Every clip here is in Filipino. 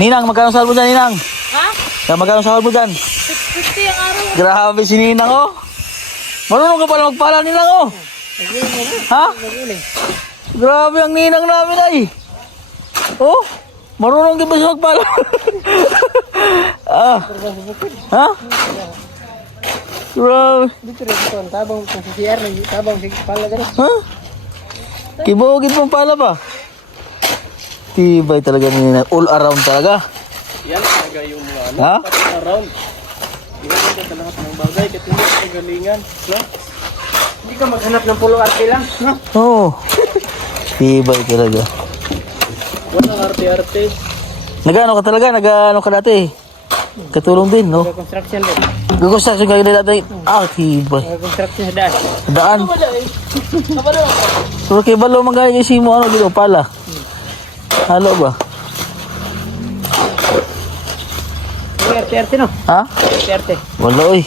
Ninang, magkano sahod mo dyan, Ninang? Ha? Magkano sahod mo dyan? 650 ang araw. Grabe si Ninang, oh. Marunong ka pala magpala, Ninang, oh. Ha? Grabe ang Ninang namin, ay. Oh, marunong ka ba siya magpala? Ah. Ha? Grabe. Dito rin ito, tabang sa CR, tabang sa pala gano'n. Ha? Kibogit mong pala ba? Tibay talaga Ninang. All around talaga. Yan talaga yung mga ano, Ha? pati around. Yan ka lahat ng bagay, kahit hindi ka galingan. No? Hindi ka maghanap ng pulo arte lang. No? Oo. Tibay talaga. Walang arte-arte. Nag-ano ka talaga? Nag-ano ka dati? Katulong din, no? Construction din. Gagustak yung kaganda dati. Ah, tibay. Construction sa daan. Daan. Kabalo. Pero kay Balo magkaya kasi mo ano dito pala. Halo ba? Yung arte-arte no? Ha? Arte-arte. Wala oy.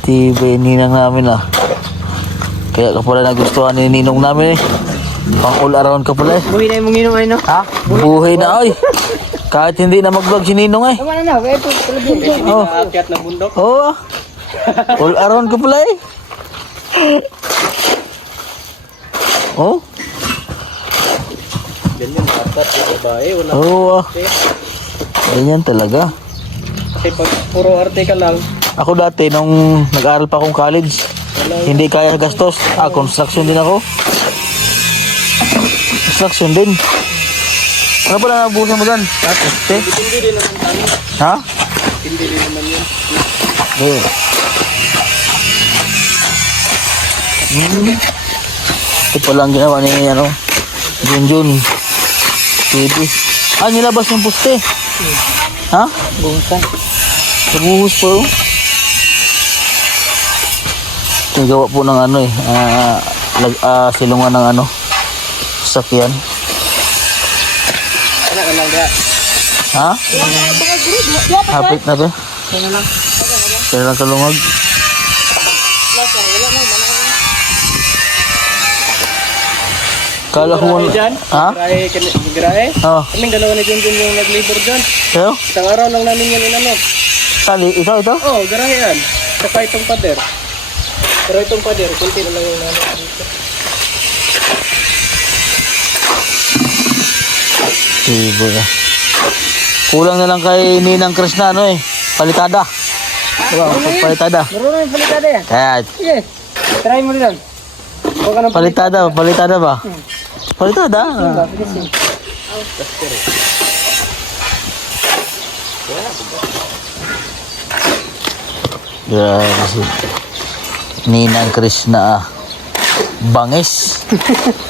Tibay Ninang namin ah. Kaya ka pala nagustuhan ni Ninong namin eh. Pang all around ka pala eh. Buhay na yung mong inom ay no? Ha? Buhay na oy. Kahit hindi na mag-vlog si Ninong eh. Tama na na, kaya ito talabi. Kasi hindi Oh. nakaakyat na bundok. Oo ah. All around ka pala eh. Oh? Ganyan, dapat yung babae. Wala Oo ah. arte. Ganyan talaga. Kasi pag puro arte ka lang, Ako dati nung nag-aaral pa akong college, hindi kaya gastos. Construction din ako. Construction din. Ano pala nabuhusan mo dyan? Te? hindi din naman kami. Ha? Hindi din naman yun. Okay. Ito pala ang ginawa ni ano, Junjun TV. Ah, nilabas yung poste. Ha? Buhusan. Nabuhos po. Gawa po ng ano eh, silungan ng ano, sakyan. Ano ka lang ga? Ha? Hapit na ba? Ano lang? Kaya lang kalungag. Kala ko Grahe dyan? Ha? Grahe? Oh. Kaming dalawa ni Junjun yung nag-labor dyan. Sa'yo? Isang araw lang namin yan inano. Kali, ito? Oo, garahe yan. Saka itong pader. Pero itong pader, kunti na lang yung nano dito. Sibo na. Kulang na lang kay Ninang Krishna, ano eh. Palitada. Diba? Palitada. Marunong yung palitada yan. Kaya, Sige, try mo rin. Huwag ka ng palitada ba? Palitada? Ah. Sige, sige. Grabe si Ninang Krishna ah. Bangis.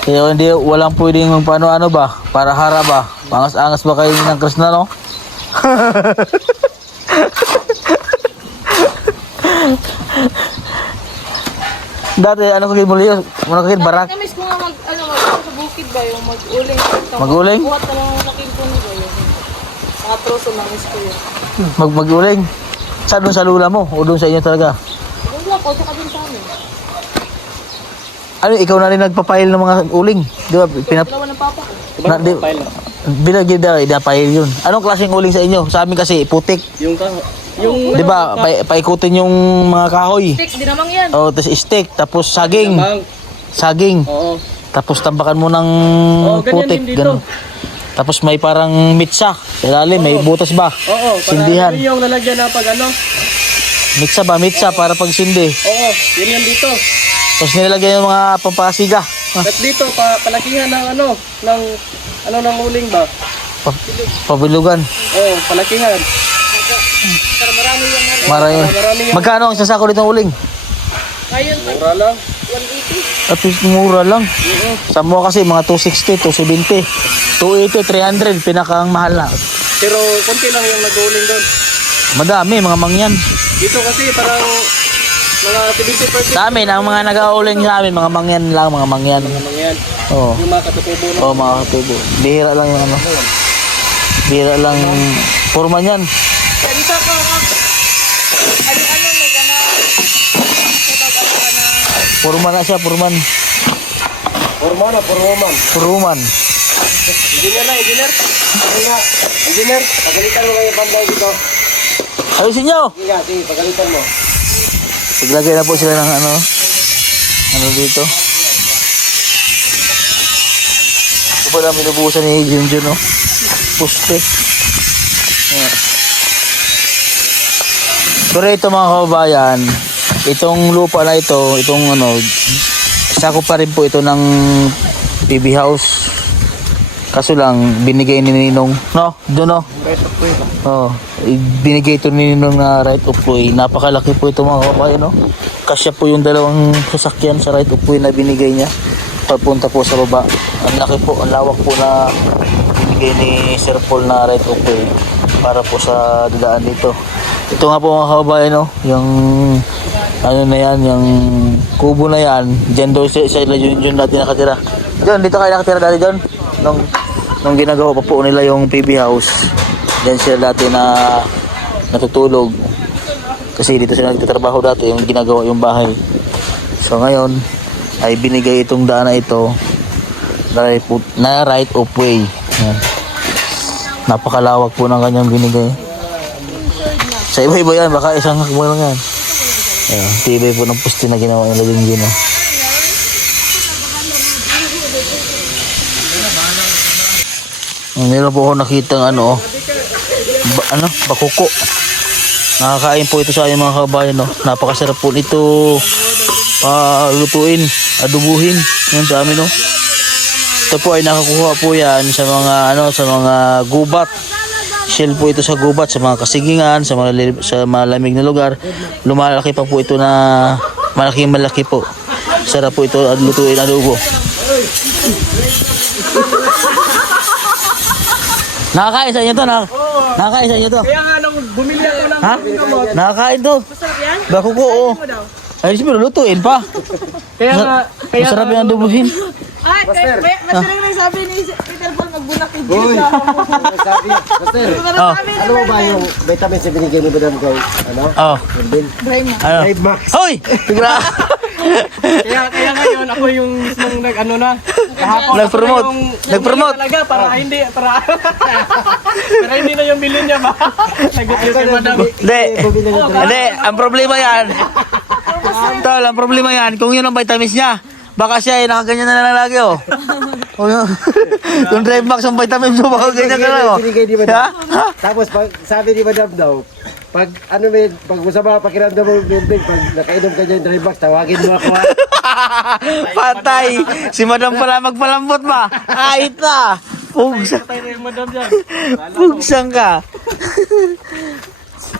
Kaya hindi, walang pwedeng paano-ano ba? Para hara ba? Angas-angas ba kay Ninang Krishna, no? Dati, ano kagil mo liyo? Ano kagil, barak? Namiss ko nga sa bukid ba yung mag-uling. Mag-uling? Buhat na lang ang laking puno ba yun. Mga troso, namiss ko yun. Mag-uling? Saan doon sa lula mo? O doon sa inyo talaga? Doon lang ko, saka din sa amin. Ano, ikaw na rin nagpapahil ng mga uling? Di ba? Dalawa ng papa ko. Na, di, binagyan daw, idapahil yun. Anong klaseng uling sa inyo? Sa amin kasi, putik. Yung ka, yung Di ba? Paikutin yung mga kahoy. Sticks, di naman yan. O, tapos stick, tapos saging. lamang. Saging. Oo. Tapos tambakan mo ng Oo, ganyan putik. din dito. Ganun. Tapos may parang mitsa. Sa ilalim, may butas ba? Oo, para Sindihan. ano yung lalagyan na pag ano. Mitsa ba? Mitsa para pag sindi. Oo, yun yan dito. Tapos nilagyan yung mga pampasiga. At dito, palakihan ng ng uling ba? Pabilugan. Oo, palakihan. Para marami yung ano. Marami. Marami yan. Magkano ang sasako dito uling? Ngayon, Mura lang. 180. At least mura lang. Sa mo kasi mga 260, 270, 280, 300, pinakang mahal na. Pero konti lang yung nag-uling doon. Madami, mga mangyan. Dito kasi parang mga 70%. Sa amin, ang mga nag-auling sa amin, mga mangyan lang, mga mangyan. Mga yan. Oo. Yung mga katutubo na. Oo, mga katubo. Bihira lang yung ano. Bihira lang, purman yan. Dito ko, ano, may gana. Purman na siya, purman. Purman na, purman. Purman. Engineer na, engineer. Kaya, engineer, pagalitan mo ngayon banday dito. Ayusin nyo! Sige, pagalitan mo. Paglagay na po sila ng ano dito. Ito po lang binubuhusan ni Junjun, no? Puste. Ayan. Pero ito mga kababayan, itong lupa na ito, itong sakop pa rin po ito ng PB house. Kaso lang, binigay ni Ninong, no? Doon, no? Oh, binigay ito ni Ninong na right of way. Napakalaki po ito mga kababayan, no? Kasya po yung dalawang sasakyan sa right of way na binigay niya. Papunta po sa baba. Ang laki po, ang lawak po na binigay ni Sir Paul na right of way para po sa dadaan dito. Ito nga po mga kababayan, no? Yung ano na yan, yung kubo na yan. Diyan daw sila Junjun dati nakatira. John, dito kayo nakatira dati, John? Nung ginagawa pa po nila yung PB house, diyan sila dati na natutulog kasi dito sila nagtatrabaho dati yung ginagawa yung bahay. So ngayon ay binigay itong daan na ito na right of way. Yan. Napakalawak po ng kanyang binigay. Sa iba-iba yan, baka isang hakbo lang yan. Ayan, tibay po ng puste na ginawa nila yung gino. Meron po ako nakitang bakuko. Nakakain po ito sa aking mga kabayan, no. Napakasarap po nito lutuin, adubuhin. Yan sa amin, no. Ito po ay nakakuha po yan sa mga gubat. Shell po ito sa gubat, sa mga kasigingan, sa malamig na lugar. Lumalaki pa po ito na malaki po. Sarap po ito lutuin, adobo. Nakakain sa inyo to, nakakain sa inyo to. Kaya nga nung bumili ako ng gamot. Nakakain to. Masarap yan? Bakuko, oo. Ay, siyempre, lutuin pa. Masarap yung adobuhin. Ay, masarap na sabi ni Peter Paul magbunak yung Uy, gila. sabi, Master, ano mo ba yung vitamins na binigay ni Madam kay, Oh. Melvin? Ano? Five Max. Hoy! Tigra! Kaya ngayon, ako yung mismong kahapon. Nag-promote. Nag-promote. Talaga, para hindi na yung bilhin niya ba? Nag-tip si Madam. Hindi, ang problema yan. Tol, ang problema yan, kung yun ang vitamins niya, baka siya ay nakaganyan na lang lagi, oh. Yung Drive Max ang vitamins mo, baka ganyan ka lang, oh. Binigay ni Madam. Tapos, sabi ni Madam daw, pag masama pakiramdam mo yung building, pag nakainom ka dyan Drive Max, tawagin mo ako, ha? Patay! Si Madam pala magpalambot ba? Kahit na! Pugsang. Patay na yung Madam dyan. Pugsang ka.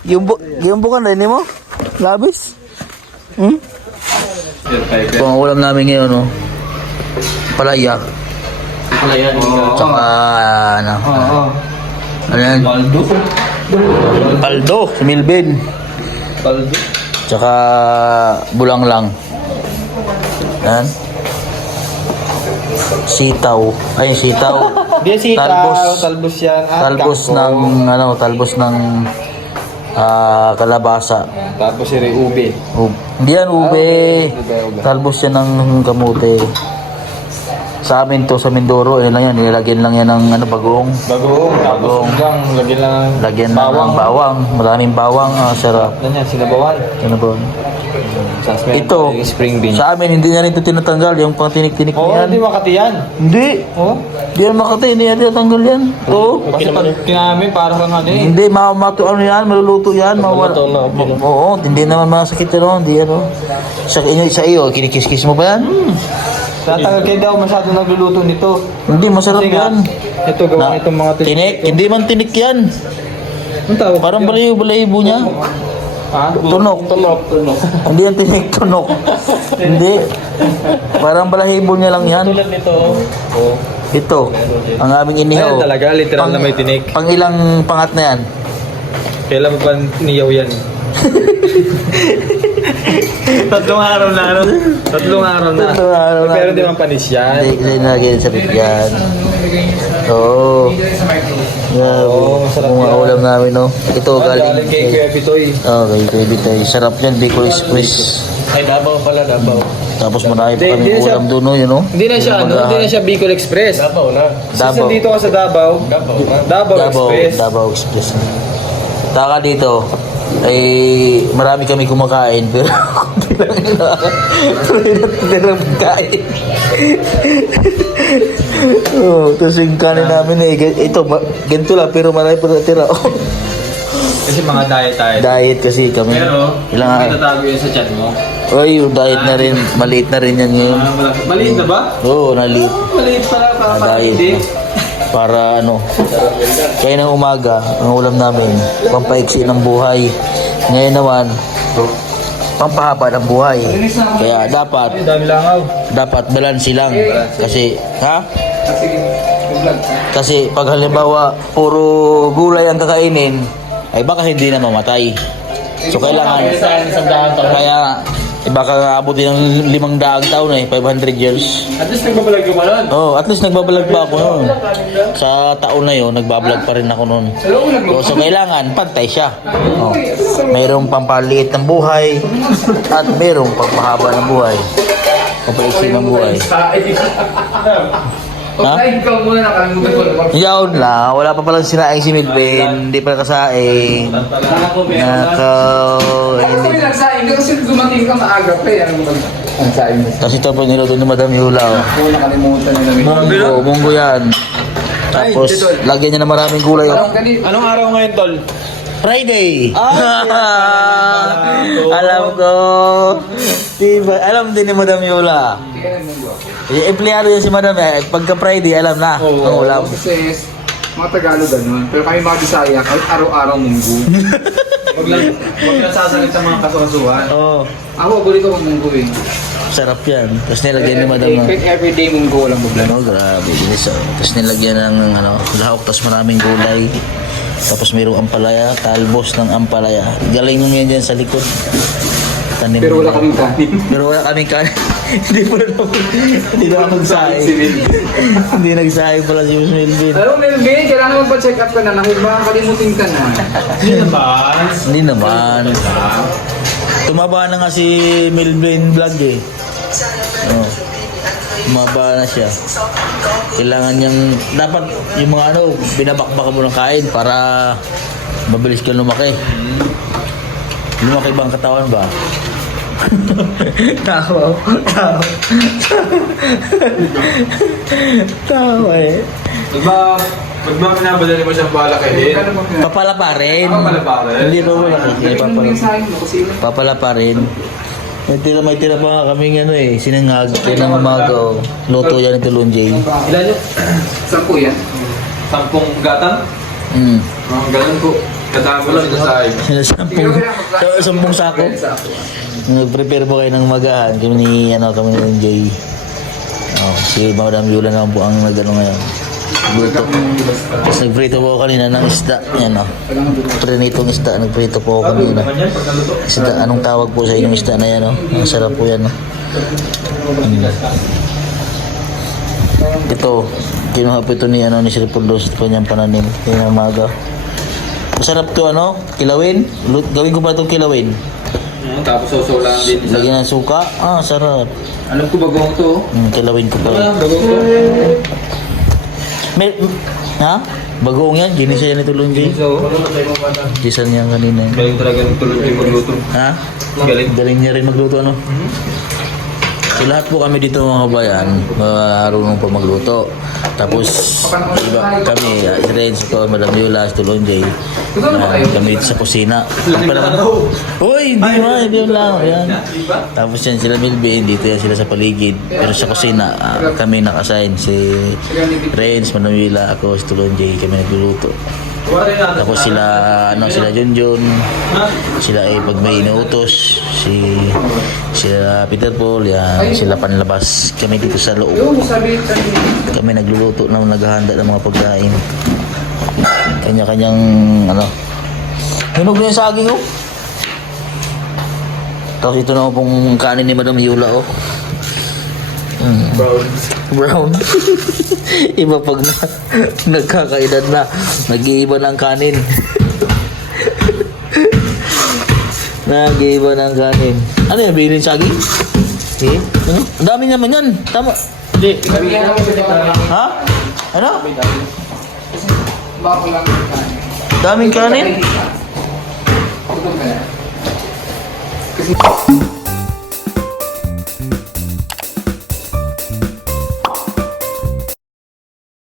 Yung bukan na mo? Labis? Ito ang ulam namin ngayon, no? Palaya. Tsaka, ano yan? Paldo. Si Milvin. Tsaka, bulanglang. Yan. Sitaw. Ay, sitaw. Di Talbos. talbos yan. Talbos ng kalabasa. Tapos si ube. Hindi yan ube. Talbos yan ng kamote. Sa amin to sa Mindoro, yan lang yan. Nilagyan lang yan ng bagoong. Bagoong. Lagyan lang ng bawang. Maraming bawang. Sarap. Ganyan, sinabawan. Ito, spring bean. sa amin, hindi na rin ito tinatanggal. Yung pang tinik-tinik na yan. Hindi Makati yan. Hindi. Hindi yan Makati. Hindi yan tinatanggal yan. Oo. Kasi pag kinamin, parang Hindi, ano yan, maluluto yan. Oo, hindi naman masakit yan. Hindi yan. Sa iyo, kinikis-kis mo ba yan? Tatagal kayo daw masyado nagluluto nito. Hindi, masarap yan. Ito gawa itong mga Tinik? Hindi man tinik yan. Ang tawag? Parang balahibo niya. Tunok. Hindi yan tinik, tunok. Hindi. Parang balahibo niya lang yan. Tulad nito. Ito, ang aming inihaw. Ayan talaga, literal na may tinik. Pang ilang pangat na yan? Kailan mo ba niyaw yan? Tatlong araw na. Tatlong araw na. Pero di man panis yan. Hindi, kasi nalagyan sa bigyan. Oo. masarap Mga yan. ulam namin, no? Ito, galing Galing kay Kuya Pitoy. kay Bitoy. Sarap yan, Bicol Express. Ay, Davao pala, Davao. Tapos marami pa Hindi, kami hindi na siya- ulam doon, no, yun, no? Hindi na siya, hindi na siya Bicol Express. Davao na. Since Davao. nandito ka sa Davao, Davao Express. Davao Express. Taka dito, ay marami kami kumakain, pero pero kain. Oh, tapos yung kanin namin eh, ito, ganito lang, pero marami pa natira. Kasi mga diet tayo. Diet kasi kami. Pero, Ilang may tatago yun sa chat mo. Oy, yung diet na rin, maliit na rin yan ngayon. Maliit na ba? Oo, naliit. Maliit pala, para Diet hindi. na. Para ano, kaya ng umaga, ang ulam namin, pampaiksi ng buhay. Ngayon naman, pampahaba ng buhay. Kaya Ay, dami langaw. dapat balanse lang. Kasi, ha? Sige, vlog. Kasi pag halimbawa, puro gulay ang kakainin, ay baka hindi na mamatay. So kailangan, kaya, baka abutin ng 500 taon eh, 500 years. At least nagbabalag ka pa nun. Oh, at least nagbabalag pa ako noon. Sa taon na yon, nagbabalag pa rin ako noon. So kailangan pantay siya. Oh. Mayroong pampaliit ng buhay at mayroong pampahaba ng buhay. Pampaiksi ng buhay. Ha? Ikaw muna nakalimutan ko. Yun lang, wala pa palang sinaing si Milvin, hindi pa nakasaing. Hindi. nagsaing ka kasi dumating ka maaga pa eh. Ano ba? Ang saing mo. Tapos ito po niluto ni Madam Yula. Oh. Ako nakalimutan nila. Munggo yan. Tapos lagyan niya ng maraming gulay. Oh. Anong araw ngayon, Tol? Friday! Alam ko. Diba? Alam din ni Madam Yula. Empleyado yan si Madam eh. Pagka Friday, alam na. Ang ulam. Kasi mga Tagalog ganun. Pero kami mga Bisaya, kahit araw-araw munggo. Wag lang sasalit sa mga kasukasuhan. Oo. Ako, paborito ko munggo eh. Sarap yan. Tapos nilagyan ni Madam ng... Kahit everyday munggo walang problema. Oh, grabe. Bilis. Tapos nilagyan ng ano, lahok. Tapos maraming gulay. Tapos mayroong ampalaya. Talbos ng ampalaya. Galing nyo yan dyan sa likod. Tanim. Pero wala kaming kanin. Pero wala kaming kanin. Hindi pa naman. Hindi naman nagsahin. Hindi nagsahin pala si Miss Melvin. Pero Melvin, kailangan magpa-check up ka na. Baka kalimutin ka na. Hindi naman. Hindi naman. Tumaba na nga si Melvin Vlog eh. Oh. Tumaba na siya. Kailangan niyang, dapat yung mga ano, binabakbaka mo ng kain para mabilis ka lumaki. Lumaki ba ang katawan ba? Tawa. Tawa eh. Pag mga pinabadali mo siyang bala kayo, Papala pa rin. Papala pa rin? Hindi pa wala kasi. Papala pa rin. May tira pa nga kaming ano eh, sinangag. Yan ang umaga oh. Luto yan ito Lunjay. Ilan yun? 10 yan? 10 gatang? Ganun po. Katago lang sa side. Sampung sako. Nag-prepare po kayo ng magahan. Kami ni Lunjay. Oh, si Madam Yula naman po ang nag-ano ngayon. Luto. Tapos nagprito po ako kanina ng isda. Yan o. Prinitong isda. Nagprito po ako kanina. Isda. Anong tawag po sa inyong isda na yan o? Ang sarap po yan o. Ito. Kinuha po ito ni Sir Puldos. Ito kanyang pananim. Kanyang maga. Masarap to kilawin. Gawin ko pa itong kilawin. Tapos sausaw lang din. Lagyan ng suka. Ah, sarap. Alam ko bagong to. Kilawin ko pa. Bagong to. Ha? Bagoong yan? Ginisa yan ito Lunjay? Gisan niya kanina. Galing talaga ng tulog yung magluto. Ha? Galing. Galing niya rin magluto, ano? So, lahat po kami dito mga kabayan, marunong po magluto. Tapos, iba kami, si Renz, ito, Madam Yula, si Tulonjay. Kami dito sa kusina. Uy, hindi lang. Yan. Tapos yan sila Milvin, dito yan sila sa paligid. Pero sa kusina, kami nakasign. Si Renz, Madam Yula, ako, si Tulonjay, kami nagluluto. Tapos sila Junjun, sila pag may inuutos, sila Peter Paul, yan, sila panlabas. Kami dito sa loob. Kami nagluluto na naghahanda ng mga pagkain. Kanya-kanyang hinog na yung saging oh. Tapos ito na pong kanin ni Madam Yula oh. Brown. Iba pag nagkakaedad na, nag-iiba ng kanin. Nag-iba ng kanin. Ano yan, bilhin saging? Eh? Ano? Ang dami naman yan. Tama. Hindi. Ha? Ano? Bako lang. Daming kanin? Kasi